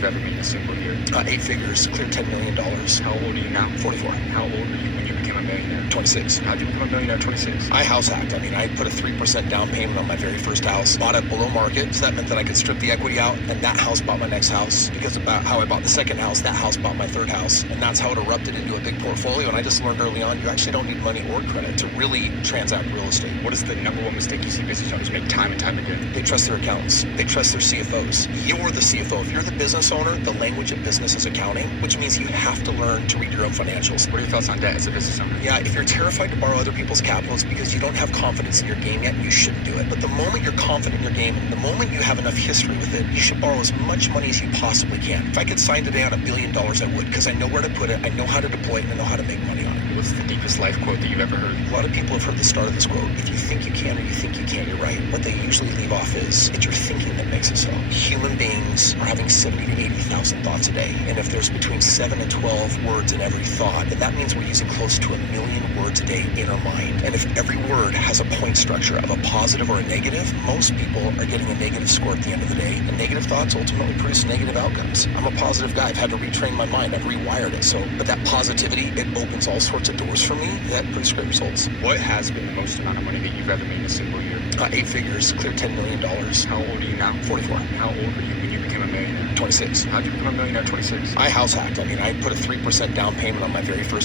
you've ever made in a single year? 8 figures, clear $10 million. How old are you now? 44. How old were you when you became a millionaire? 26. How'd you become a millionaire at 26? I house hacked. I put a 3% down payment on my very first house, bought it below market, so that meant that I could strip the equity out, and that house bought my next house. Because about how I bought the second house, that house bought my third house, and that's how it erupted into a big portfolio. And I just learned early on, you actually don't need money or credit to really transact real estate. What is the number one mistake you see business owners make time and time again? They trust their accountants. They trust their CFOs. You're the CFO. If you're the business owner, the language of business is accounting, which means you have to learn to read your own financials. What are your thoughts on debt as a business owner? Yeah, if you're terrified to borrow other people's capital, it's because you don't have confidence in your game yet, and you shouldn't do it. But the moment you're confident in your game, and the moment you have enough history with it, you should borrow as much money as you possibly can. If I could sign today on $1 billion, I would, because I know where to put it, I know how to deploy it, and I know how to make money on it. What's the deepest life quote that you've ever heard? A lot of people have heard the start of this quote. If you think you can or you think you can't, you're right. What they usually leave off is, it's your thinking that makes it so. Human beings are having 70 to 80,000 thoughts a day. And if there's between 7 and 12 words in every thought, then that means we're using close to 1 million words a day in our mind. And if every word has a point structure of a positive or a negative, most people are getting a negative score at the end of the day. And negative thoughts ultimately produce negative outcomes. I'm a positive guy. I've had to retrain my mind. I've rewired it. But that positivity, it opens all sorts of doors for me that produce great results. What has been the most amount of money that you've ever made in a single year? 8 figures, clear $10 million. How old are you now? 44. How old were you when you became a millionaire? 26. How'd you become a millionaire at 26? I house hacked. I put a 3% down payment on my very first